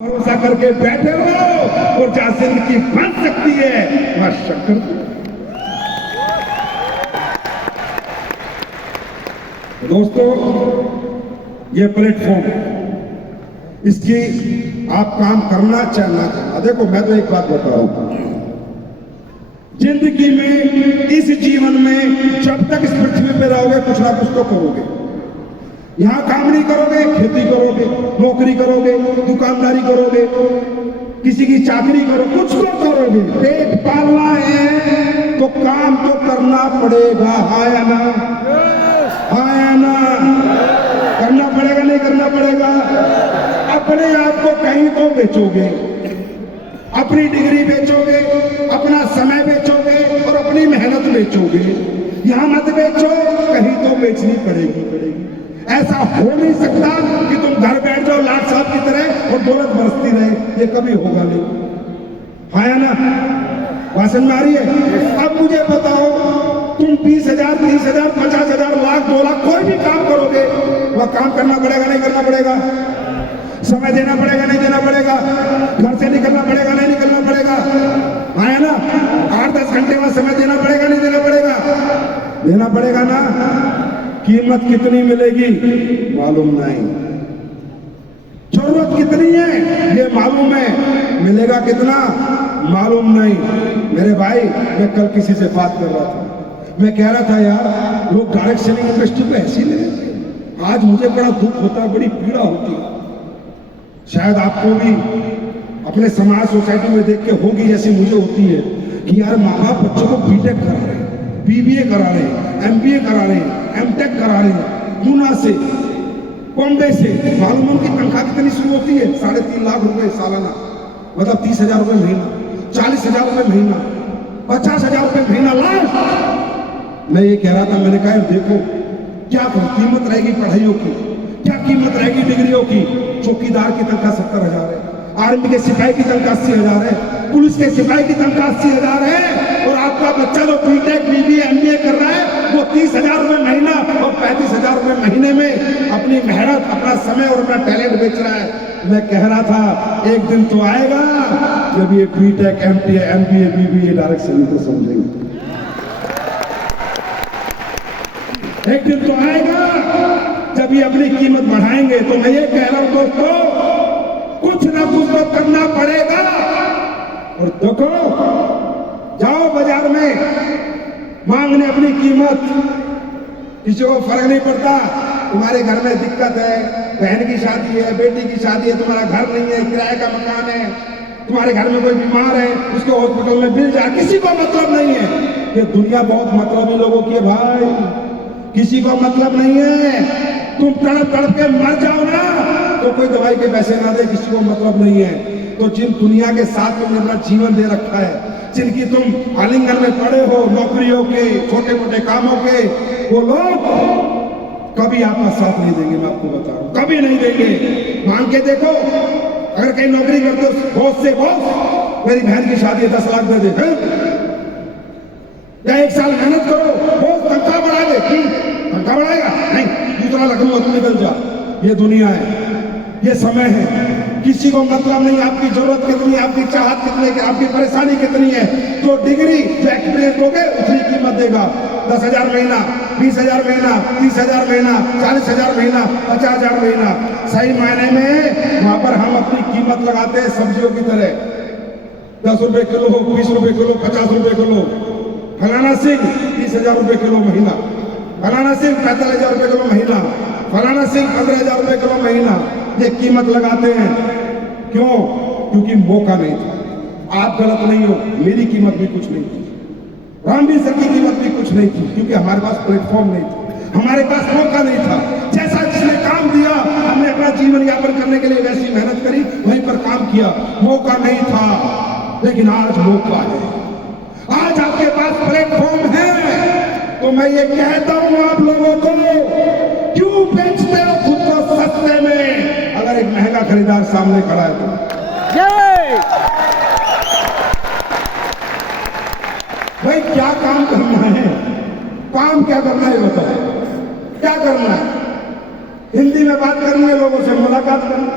भरोसा करके बैठे हो और जहां जिंदगी बन सकती है वहां शक्कर। दोस्तों, ये प्लेटफॉर्म इसकी आप काम करना चाहे ना करना, देखो मैं तो एक बात बता रहा हूं, जिंदगी में इस जीवन में जब तक इस पृथ्वी पे रहोगे कुछ ना कुछ तो करोगे। यहां काम नहीं करोगे, खेती करोगे, नौकरी करोगे, दुकानदारी करोगे, किसी की चाकरी करो, कुछ तो करोगे। पेट पालना है तो काम तो करना पड़ेगा, है या ना? है ना? करना पड़ेगा, नहीं करना पड़ेगा? अपने आप को कहीं तो बेचोगे, अपनी डिग्री बेचोगे, अपना समय बेचोगे और अपनी मेहनत बेचोगे। यहां मत बेचो, कहीं तो बेचनी पड़ेगी। ऐसा हो नहीं सकता कि तुम घर बैठ जाओ लाट साहब की तरह और दौलत बरसती रहे, ये कभी होगा नहीं, है ना? भाषण में आ रही है। अब मुझे बताओ, तुम 20,000, 30,000, 50,000, लाख, 2 लाख कोई भी काम करोगे, वह काम करना पड़ेगा, नहीं करना पड़ेगा? समय देना पड़ेगा, नहीं देना पड़ेगा? घर से निकलना पड़ेगा, नहीं निकलना पड़ेगा? है ना? 8-10 घंटे में समय देना पड़ेगा, नहीं देना पड़ेगा? देना पड़ेगा ना? कीमत कितनी मिलेगी मालूम नहीं, जरूरत कितनी है ये मालूम है, मिलेगा कितना मालूम नहीं। मेरे भाई, मैं कल किसी से बात कर रहा था, मैं कह रहा था यार लोग डायरेक्ट सेलिंग इंडस्ट्री पे ऐसी ले लेते हैं। आज मुझे बड़ा दुख होता है, बड़ी पीड़ा होती है। शायद आपको भी अपने समाज सोसाइटी में देख के होगी जैसी मुझे होती है कि यार माँ बाप बच्चों को बीटेक करा रहे हैं, बीबीए करा रहे हैं, एमबीए करा रहे हैं, एमटेक करा रहे हैं, पूना से, बॉम्बे से। मालूम उनकी तनख्वाह कितनी शुरू होती है? 3.5 लाख रुपए सालाना, मतलब 30,000 रुपए महीना, 40,000 रुपए महीना, 50,000 रुपए महीना लाख। मैं ये कह रहा था, मैंने कहा देखो क्या कीमत रहेगी पढ़ाइयों की, क्या कीमत रहेगी डिग्रियों की। चौकीदार की तनख्वाह 70,000 है, आर्मी के सिपाही की तनख्वाह 80,000 है, पुलिस के सिपाही की तनख्वाह 80,000 है, और आपका बच्चा जो बीटेक, बीबीए, एमबीए कर रहा है वो 30,000 रुपए महीना और 35,000 रुपए महीने में अपनी मेहनत, अपना समय और अपना टैलेंट बेच रहा है। मैं कह रहा था एक दिन तो आएगा जब ये BTech, MBA, BBA direct selling को समझेंगे। एक दिन तो आएगा जब ये अपनी कीमत बढ़ाएंगे। तो मैं ये कह रहा हूं दोस्तों, कुछ ना कुछ तो करना पड़ेगा। और देखो, जाओ बाजार में मांगने अपनी कीमत, किसी को फर्क नहीं पड़ता। तुम्हारे घर में दिक्कत है, बहन की शादी है, बेटी की शादी है, तुम्हारा घर नहीं है, किराए का मकान है, तुम्हारे घर में कोई बीमार है, उसको हॉस्पिटल में बिल जा, किसी को मतलब नहीं है। ये दुनिया बहुत मतलबी लोगों की है भाई, किसी को मतलब नहीं है। तुम तड़प तड़प के मर जाओ ना तो कोई दवाई के पैसे ना दे, किसी को मतलब नहीं है। तो जिन दुनिया के साथ तुमने अपना जीवन दे रखा है, जिनकी तुम आलिंगन में पड़े हो, नौकरियों के, छोटे मोटे कामों के, वो लोग कभी आपका साथ नहीं देंगे। मैं आपको बता रहा हूं, कभी नहीं देंगे। मांग के देखो, अगर कहीं नौकरी करते हो बॉस से, बॉस मेरी बहन की शादी है 10 लाख दे दे, या 1 साल मेहनत करो, बॉस तनख्वाह बढ़ा दे, तनख्वाह बढ़ाएगा नहीं, दूसरा लखनऊ तुम निकल जा। ये दुनिया है, ये समय है, किसी को मतलब नहीं आपकी जरूरत कितनी है, आपकी चाहत कितनी है, आपकी परेशानी कितनी है। तो डिग्री जो एक्सपीरियंस दोगे उतनी कीमत देगा। 10,000 महीना, 20,000 महीना, 30,000 महीना, 40,000 महीना, 50,000 महीना। सही मायने में वहां पर हम अपनी कीमत लगाते हैं सब्जियों की तरह। 10 रुपए किलो, 20 रुपए किलो, 50 रुपए किलो। फलाना सिंह 30,000 रुपए किलो महीना, फलाना सिंह 45,000 रुपए किलो महीना, फलाना सिंह 15,000 रुपए किलो महीना। ये कीमत लगाते हैं क्यों? क्योंकि मौका नहीं था। आप गलत नहीं हो, मेरी कीमत भी कुछ नहीं थी, रामवीर सर की कीमत भी कुछ नहीं थी, क्योंकि हमारे पास प्लेटफॉर्म नहीं था, हमारे पास मौका नहीं था। जैसा जिसने काम दिया, हमने अपना जीवन यापन करने के लिए वैसी मेहनत करी, वहीं पर काम किया। मौका नहीं था, लेकिन आज मौका है, आज आपके पास प्लेटफॉर्म है। तो मैं ये कहता हूं आप लोगों को, क्यों बेचते हो खुद को सस्ते में अगर एक महंगा खरीदार सामने खड़ा है तो? भाई क्या काम करना है? काम क्या करना है बताओ, क्या करना है? हिंदी में बात करनी है, लोगों से मुलाकात करनी,